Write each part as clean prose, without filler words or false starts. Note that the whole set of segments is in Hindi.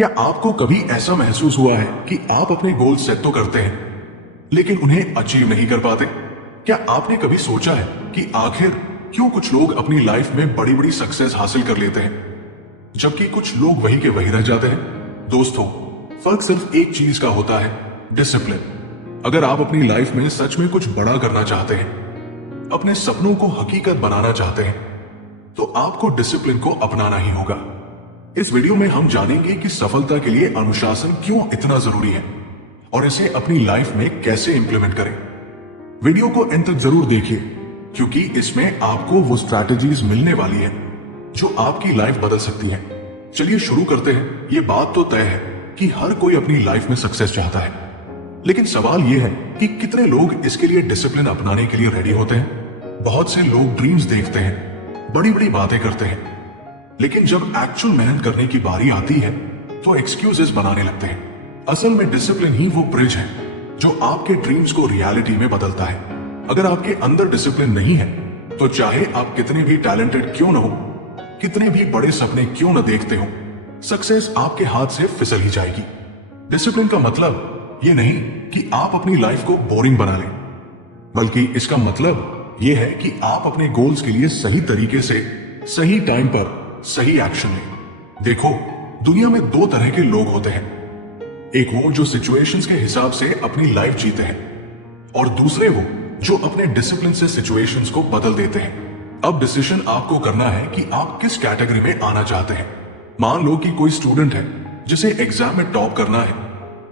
क्या आपको कभी ऐसा महसूस हुआ है कि आप अपने गोल सेट तो करते हैं लेकिन उन्हें अचीव नहीं कर पाते? क्या आपने कभी सोचा है कि आखिर क्यों कुछ लोग अपनी लाइफ में बड़ी बड़ी सक्सेस हासिल कर लेते हैं जबकि कुछ लोग वही के वही रह जाते हैं? दोस्तों, फर्क सिर्फ एक चीज का होता है, डिसिप्लिन। अगर आप अपनी लाइफ में सच में कुछ बड़ा करना चाहते हैं, अपने सपनों को हकीकत बनाना चाहते हैं, तो आपको डिसिप्लिन को अपनाना ही होगा। इस वीडियो में हम जानेंगे कि सफलता के लिए अनुशासन क्यों इतना जरूरी है और इसे अपनी लाइफ में कैसे इंप्लीमेंट करें। वीडियो को अंत तक जरूर देखिए क्योंकि इसमें आपको वो स्ट्रैटेजीज मिलने वाली है जो आपकी लाइफ बदल सकती है। चलिए शुरू करते हैं। ये बात तो तय है कि हर कोई अपनी लाइफ में सक्सेस चाहता है, लेकिन सवाल यह है कि कितने लोग इसके लिए डिसिप्लिन अपनाने के लिए रेडी होते हैं। बहुत से लोग ड्रीम्स देखते हैं, बड़ी बड़ी बातें करते हैं, लेकिन जब एक्चुअल मेहनत करने की बारी आती है तो एक्सक्यूजेस बनाने लगते हैं। असल में डिसिप्लिन ही वो ब्रिज है जो आपके ड्रीम्स को रियलिटी में बदलता है। अगर आपके अंदर डिसिप्लिन नहीं है तो चाहे आप कितने भी टैलेंटेड क्यों न हो, कितने भी बड़े सपने क्यों न देखते हो, सक्सेस आपके हाथ से फिसल ही जाएगी। डिसिप्लिन का मतलब ये नहीं कि आप अपनी लाइफ को बोरिंग बना लें, बल्कि इसका मतलब यह है कि आप अपने गोल्स के लिए सही तरीके से सही टाइम पर सही एक्शन लें। देखो, दुनिया में दो तरह के लोग होते हैं। एक वो जो सिचुएशंस के हिसाब से अपनी लाइफ जीते हैं और दूसरे वो जो अपने डिसिप्लिन से सिचुएशंस को बदल देते हैं। अब डिसीजन आपको करना है कि आप किस कैटेगरी में आना चाहते हैं। मान लो कि कोई स्टूडेंट है जिसे एग्जाम में टॉप करना है,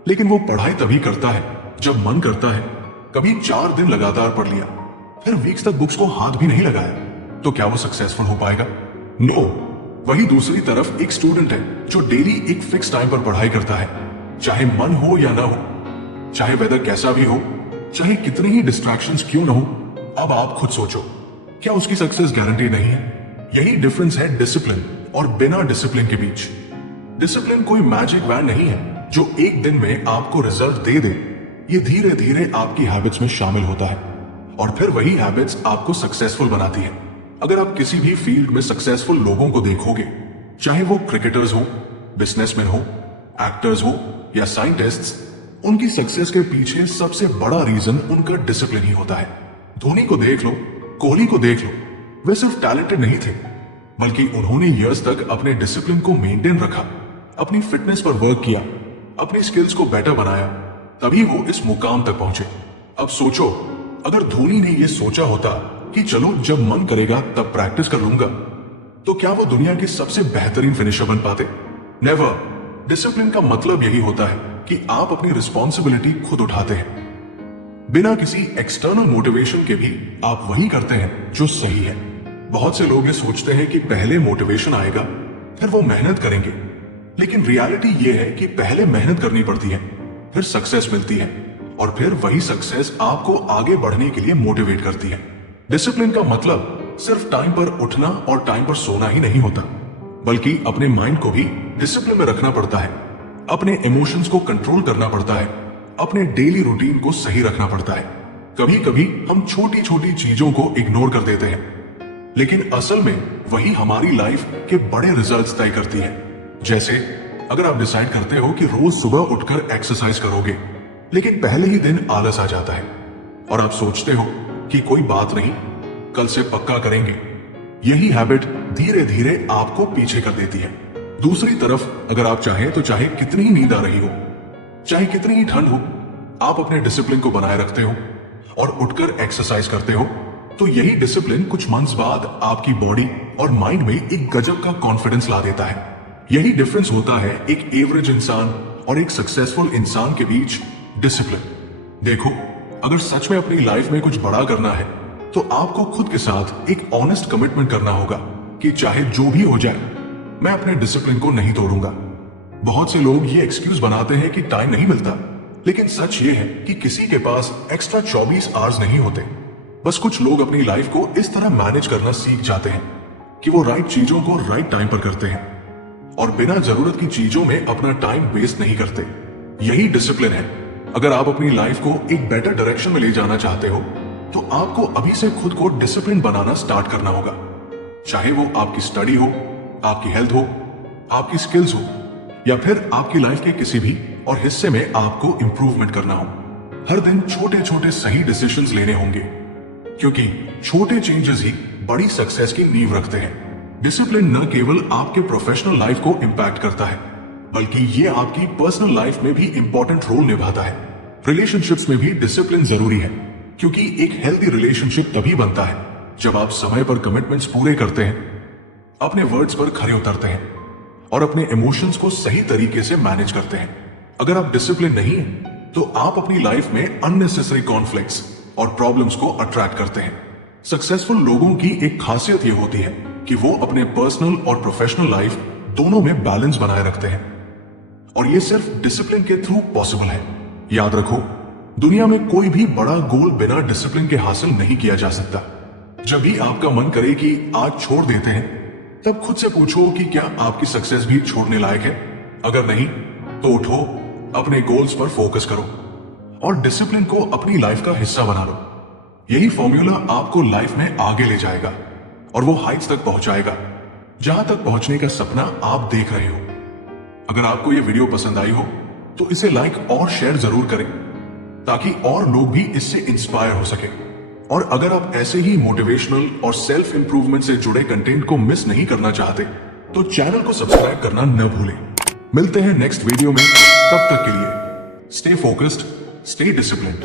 लेकिन वो पढ़ाई तभी करता है जब मन करता है। कभी 4 दिन लगातार पढ़ लिया, फिर वीक्स तक बुक्स को हाथ भी नहीं लगाया, तो क्या वो सक्सेसफुल हो पाएगा? नो। वही दूसरी तरफ एक स्टूडेंट है जो डेली एक फिक्स टाइम पर पढ़ाई करता है, चाहे मन हो या ना हो, चाहे वेदर कैसा भी हो, चाहे कितनी ही डिस्ट्रैक्शंस क्यों ना हो। अब आप खुद सोचो, क्या उसकी सक्सेस गारंटी नहीं है? यही डिफरेंस है डिसिप्लिन और बिना डिसिप्लिन के बीच। डिसिप्लिन कोई मैजिक वैन नहीं है जो एक दिन में आपको रिजल्ट दे दे। ये धीरे धीरे आपकी हैबिट्स में शामिल होता है और फिर वही हैबिट्स आपको सक्सेसफुल बनाती है। अगर आप किसी भी फील्ड में सक्सेसफुल लोगों को देखोगे, चाहे वो क्रिकेटर्स हो, बिजनेसमैन हो, एक्टर्स हो या साइंटिस्ट्स, उनकी सक्सेस के पीछे सबसे बड़ा रीजन उनका डिसिप्लिन ही होता है। धोनी को देख लो, कोहली को देख लो, वे सिर्फ टैलेंटेड नहीं थे, बल्कि उन्होंने ईयर्स तक अपने डिसिप्लिन को मेंटेन रखा, अपनी फिटनेस पर वर्क किया, अपनी स्किल्स को बेटर बनाया, तभी वो इस मुकाम तक पहुंचे। अब सोचो, अगर धोनी ने यह सोचा होता कि चलो जब मन करेगा तब प्रैक्टिस कर लूंगा, तो क्या वो दुनिया के सबसे बेहतरीन फिनिशर बन पाते? नेवर। डिसिप्लिन का मतलब यही होता है कि आप अपनी रिस्पॉन्सिबिलिटी खुद उठाते हैं। बिना किसी एक्सटर्नल मोटिवेशन के भी आप वही करते हैं जो सही है। बहुत से लोग ये सोचते हैं कि पहले मोटिवेशन आएगा फिर वो मेहनत करेंगे, लेकिन रियलिटी ये है कि पहले मेहनत करनी पड़ती है, फिर सक्सेस मिलती है और फिर वही सक्सेस आपको आगे बढ़ने के लिए मोटिवेट करती है। डिसिप्लिन का मतलब सिर्फ टाइम पर उठना और टाइम पर सोना ही नहीं होता, बल्कि अपने माइंड को भी डिसिप्लिन में रखना पड़ता है, अपने इमोशंस को कंट्रोल करना पड़ता है, अपने डेली रूटीन को सही रखना पड़ता है। कभी कभी हम छोटी छोटी चीजों को इग्नोर कर देते हैं, लेकिन असल में वही हमारी लाइफ के बड़े रिजल्ट्स तय करती है। जैसे अगर आप डिसाइड करते हो कि रोज सुबह उठकर एक्सरसाइज करोगे, लेकिन पहले ही दिन आलस आ जाता है और आप सोचते हो कि कोई बात नहीं, कल से पक्का करेंगे, यही हैबिट धीरे धीरे आपको पीछे कर देती है। दूसरी तरफ अगर आप चाहें तो चाहे कितनी ही नींद आ रही हो, चाहे कितनी ही ठंड हो, आप अपने डिसिप्लिन को बनाए रखते हो और उठकर एक्सरसाइज करते हो, तो यही डिसिप्लिन कुछ मंथ्स बाद आपकी बॉडी और माइंड में एक गजब का कॉन्फिडेंस ला देता है। यही डिफरेंस होता है एक एवरेज इंसान और एक सक्सेसफुल इंसान के बीच, डिसिप्लिन। देखो, अगर सच में अपनी लाइफ में कुछ बड़ा करना है तो आपको खुद के साथ एक ऑनेस्ट कमिटमेंट करना होगा कि चाहे जो भी हो जाए, मैं अपने डिसिप्लिन को नहीं तोड़ूंगा। बहुत से लोग ये एक्सक्यूज बनाते हैं कि टाइम नहीं मिलता, लेकिन सच ये है कि किसी के पास एक्स्ट्रा 24 आवर्स नहीं होते। बस कुछ लोग अपनी लाइफ को इस तरह मैनेज करना सीख जाते हैं कि वो राइट चीजों को राइट टाइम पर करते हैं और बिना जरूरत की चीजों में अपना टाइम वेस्ट नहीं करते। यही डिसिप्लिन है। अगर आप अपनी लाइफ को एक बेटर डायरेक्शन में ले जाना चाहते हो तो आपको अभी से खुद को डिसिप्लिन बनाना स्टार्ट करना होगा। चाहे वो आपकी स्टडी हो, आपकी हेल्थ हो, आपकी स्किल्स हो या फिर आपकी लाइफ के किसी भी और हिस्से में आपको इंप्रूवमेंट करना हो, हर दिन छोटे छोटे सही डिसीजंस लेने होंगे, क्योंकि छोटे चेंजेस ही बड़ी सक्सेस की नींव रखते हैं। डिसिप्लिन न केवल आपके प्रोफेशनल लाइफ को इंपैक्ट करता है, बल्कि ये आपकी पर्सनल लाइफ में भी इंपॉर्टेंट रोल निभाता है। रिलेशनशिप्स में भी डिसिप्लिन जरूरी है, क्योंकि एक हेल्दी रिलेशनशिप तभी बनता है जब आप समय पर कमिटमेंट्स पूरे करते हैं, अपने वर्ड्स पर खरे उतरते हैं और अपने इमोशंस को सही तरीके से मैनेज करते हैं। अगर आप डिसिप्लिन नहीं है तो आप अपनी लाइफ में अननेसेसरी कॉन्फ्लिक्ट्स और प्रॉब्लम्स को अट्रैक्ट करते हैं। सक्सेसफुल लोगों की एक खासियत यह होती है कि वो अपने पर्सनल और प्रोफेशनल लाइफ दोनों में बैलेंस बनाए रखते हैं, और ये सिर्फ डिसिप्लिन के थ्रू पॉसिबल है। याद रखो, दुनिया में कोई भी बड़ा गोल बिना डिसिप्लिन के हासिल नहीं किया जा सकता। जब भी आपका मन करे कि आज छोड़ देते हैं, तब खुद से पूछो कि क्या आपकी सक्सेस भी छोड़ने लायक है। अगर नहीं तो उठो, अपने गोल्स पर फोकस करो और डिसिप्लिन को अपनी लाइफ का हिस्सा बना लो। यही फॉर्मूला आपको लाइफ में आगे ले जाएगा और वो हाइट्स तक पहुंचाएगा जहां तक पहुंचने का सपना आप देख रहे हो। अगर आपको यह वीडियो पसंद आई हो तो इसे लाइक और शेयर जरूर करें, ताकि और लोग भी इससे इंस्पायर हो सके। और अगर आप ऐसे ही मोटिवेशनल और सेल्फ इंप्रूवमेंट से जुड़े कंटेंट को मिस नहीं करना चाहते तो चैनल को सब्सक्राइब करना न भूलें। मिलते हैं नेक्स्ट वीडियो में, तब तक के लिए स्टे फोकस्ड, स्टे डिसिप्लिन्ड।